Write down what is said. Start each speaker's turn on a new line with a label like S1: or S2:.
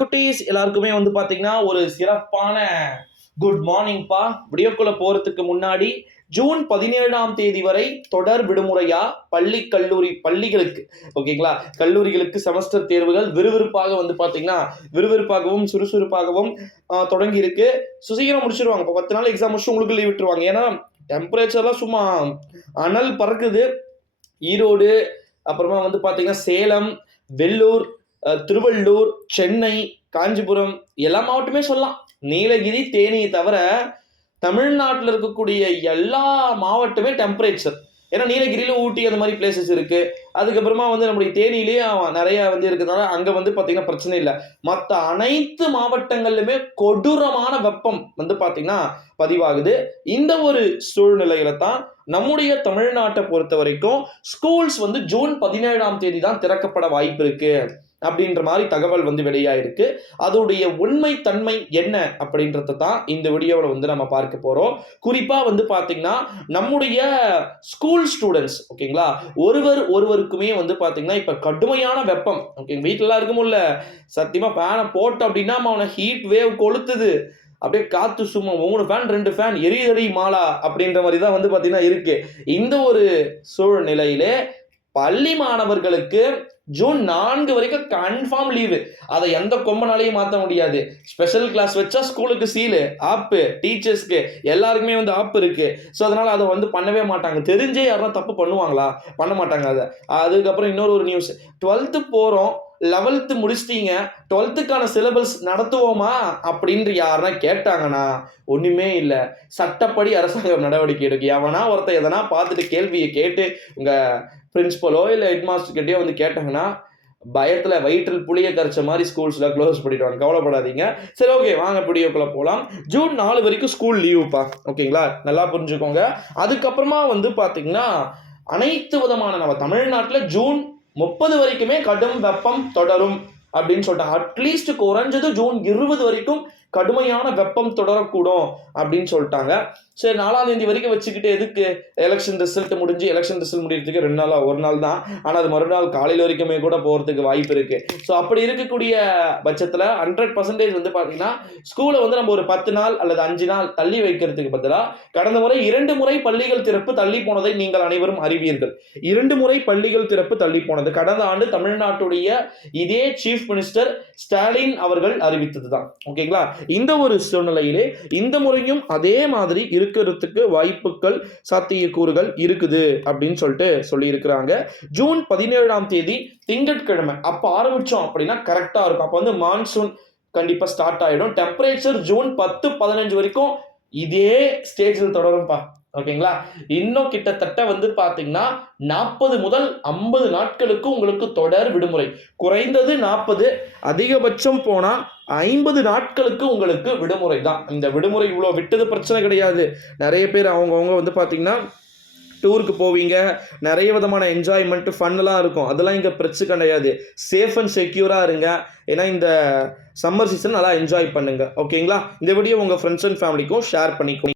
S1: குட்டீஸ் எல்லாருக்குமே வந்து பாத்தீங்கன்னா ஒரு சிறப்பான குட் மார்னிங்ப்பா விடியோக்குள்ள போறதுக்கு முன்னாடி ஜூன் பதினேழாம் தேதி வரை தொடர் விடுமுறையா? பள்ளி கல்லூரி பள்ளிகளுக்கு. ஓகேங்களா? கல்லூரிகளுக்கு செமஸ்டர் தேர்வுகள் விறுவிறுப்பாக வந்து பாத்தீங்கன்னா விறுவிறுப்பாகவும் சுறுசுறுப்பாகவும் தொடங்கி இருக்கு சுசீக்கிரம் முடிச்சிருவாங்க. இப்போ பத்து நாள் எக்ஸாம் முடிச்சு உங்களுக்கு லீவ் விட்டுருவாங்க. ஏன்னா டெம்பரேச்சர்லாம் சும்மா அனல் பறக்குது. ஈரோடு அப்புறமா வந்து பாத்தீங்கன்னா சேலம் வெள்ளூர் திருவள்ளூர் சென்னை காஞ்சிபுரம் எல்லா மாவட்டமே சொல்லலாம். நீலகிரி தேனியை தவிர தமிழ்நாட்டில் இருக்கக்கூடிய எல்லா மாவட்டமே டெம்பரேச்சர் ஏன்னா நீலகிரியில் ஊட்டி அந்த மாதிரி பிளேசஸ் இருக்கு. அதுக்கப்புறமா வந்து நம்முடைய தேனியிலேயே நிறைய வந்து இருக்கிறதுனால அங்கே வந்து பார்த்தீங்கன்னா பிரச்சனை இல்லை. மற்ற அனைத்து மாவட்டங்களிலுமே கொடூரமான வெப்பம் வந்து பார்த்தீங்கன்னா பதிவாகுது. இந்த ஒரு சூழ்நிலையில தான் நம்முடைய தமிழ்நாட்டை பொறுத்த வரைக்கும் ஸ்கூல்ஸ் வந்து ஜூன் பதினேழாம் தேதி தான் திறக்கப்பட வாய்ப்பு இருக்கு. அப்படின்ற மாதிரி தகவல் வந்து வெளியாயிருக்கு. அதோடைய உண்மை தன்மை என்ன அப்படின்றத தான் இந்த வீடியோவில் வந்து நம்ம பார்க்க போகிறோம் குறிப்பாக வந்து பார்த்தீங்கன்னா நம்முடைய ஸ்கூல் ஸ்டூடெண்ட்ஸ் ஓகேங்களா ஒருவர் ஒருவருக்குமே வந்து பார்த்தீங்கன்னா இப்போ கடுமையான வெப்பம். ஓகே வீட்டிலலாம் இருக்குமில்ல சத்தியமாக ஃபேனை போட்டோம் அப்படின்னா அவனை ஹீட் வேவ் கொளுத்துது. அப்படியே காற்று சும்மா மூணு ஃபேன் ரெண்டு ஃபேன் எரியதடி மாலா அப்படின்ற மாதிரி தான் வந்து பார்த்தீங்கன்னா இருக்கு. இந்த ஒரு சூழ்நிலையிலே பள்ளி மாணவர்களுக்கு ஜூன் நான்கு வரைக்கும் கன்ஃபார்ம் லீவு அதை எந்த கொம்பனாலையும் மாற்ற முடியாது. ஸ்பெஷல் கிளாஸ் வச்சா ஸ்கூலுக்கு சீலு ஆப்பு டீச்சர்ஸ்க்கு எல்லாருக்குமே வந்து ஆப் இருக்கு. ஸோ அதனால அதை வந்து பண்ணவே மாட்டாங்க. தெரிஞ்சே யாரும் தப்பு பண்ணுவாங்களா? பண்ண மாட்டாங்க அதை. அதுக்கப்புறம் இன்னொரு ஒரு நியூஸ் டுவெல்த்து போகிறோம் லெவல்த்து முடிச்சிட்டீங்க. டுவெல்த்துக்கான சிலபஸ் நடத்துவோமா? அப்படின்ட்டு யாருன்னா கேட்டாங்கன்னா ஒன்றுமே இல்லை. சட்டப்படி அரசாங்கம் நடவடிக்கை எடுக்கு. எவனா ஒருத்தன் எதனா பார்த்துட்டு கேள்வியை கேட்டு உங்கள் பிரின்ஸ்பலோ இல்லை ஹெட்மாஸ்டர்கிட்டயோ வந்து கேட்டாங்கன்னா பயத்தில் வயிற்றில் புளிய கரைச்ச மாதிரி ஸ்கூல்ஸில் க்ளோஸ் பண்ணிவிடுவாங்க கவலைப்படாதீங்க. சரி ஓகே வாங்க வீடியோக்குள்ளே போகலாம் ஜூன் நாலு வரைக்கும் ஸ்கூல் லீவுப்பா ஓகேங்களா நல்லா புரிஞ்சுக்கோங்க. அதுக்கப்புறமா வந்து பார்த்திங்கன்னா அனைத்து விதமான நம்ம தமிழ்நாட்டில் ஜூன் முப்பது வரைக்குமே கடும் வெப்பம் தொடரும் அப்படின்னு சொல்லிட்டாங்க. அட்லீஸ்ட் குறைஞ்சது ஜூன் இருபது வரைக்கும் கடுமையான வெப்பம் தொடரக்கூடும் அப்படின்னு சொல்லிட்டாங்க. சரி நாலாம் தேதி வரைக்கும் வச்சுக்கிட்டு எதுக்கு? எலெக்ஷன் ரிசல்ட் முடிஞ்சு எலெக்ஷன் ரிசல்ட் முடியறதுக்கு ரெண்டு நாளா ஒரு நாள் தான். ஆனால் அது மறுநாள் காலையில் வரைக்குமே கூட போகிறதுக்கு வாய்ப்பு இருக்கு. ஸோ அப்படி இருக்கக்கூடிய பட்சத்தில் ஹண்ட்ரட் பர்சன்டேஜ் வந்து பார்த்தீங்கன்னா ஸ்கூலை வந்து நம்ம ஒரு பத்து நாள் அல்லது அஞ்சு நாள் தள்ளி வைக்கிறதுக்கு பதிலாக கடந்த முறை இரண்டு முறை பள்ளிகள் திறப்பு தள்ளி போனதை நீங்கள் அனைவரும் அறிவீர்கள். இரண்டு முறை பள்ளிகள் திறப்பு தள்ளி போனது கடந்த ஆண்டு தமிழ்நாட்டுடைய இதே சீஃப் மினிஸ்டர் ஸ்டாலின் அவர்கள் அறிவித்தது தான் ஓகேங்களா இந்த ஒரு சூழ்நிலையிலே இந்த முறையும் அதே மாதிரி இருக்கிறதுக்கு வாய்ப்புகள் சாத்தியக்கூறுகள் இருக்குது அப்படின்னு சொல்லிட்டு சொல்லியிருக்கிறாங்க. ஜூன் பதினேழாம் தேதி திங்கட்கிழமை. அப்போ ஆரம்பித்தோம் அப்படின்னா கரெக்டாக இருக்கும். அப்போ வந்து மான்சூன் கண்டிப்பாக ஸ்டார்ட் ஆகிடும் டெம்பரேச்சர் ஜூன் பத்து பதினஞ்சு வரைக்கும் இதே ஸ்டேஜில் தொடரும்ப்பா ஓகேங்களா? இன்னும் கிட்டத்தட்ட வந்து பார்த்தீங்கன்னா நாற்பது முதல் ஐம்பது நாட்களுக்கு உங்களுக்கு தொடர் விடுமுறை. குறைந்தது நாற்பது அதிகபட்சம் போனால் ஐம்பது நாட்களுக்கு உங்களுக்கு விடுமுறை தான். இந்த விடுமுறை இவ்வளோ விட்டது பிரச்சனை கிடையாது. நிறைய பேர் அவங்கவுங்க வந்து பார்த்தீங்கன்னா டூருக்கு போவீங்க. நிறைய விதமான என்ஜாய்மெண்ட் ஃபன்லாம் இருக்கும். அதெல்லாம் இங்கே பிரச்சனை கிடையாது. சேஃப் அண்ட் செக்யூராக இருங்க. ஏன்னா இந்த சம்மர் சீசன் நல்லா என்ஜாய் பண்ணுங்கள் ஓகேங்களா? இந்த வீடியோ உங்கள் ஃப்ரெண்ட்ஸ் அண்ட் ஃபேமிலிக்கும் ஷேர் பண்ணிக்கோங்க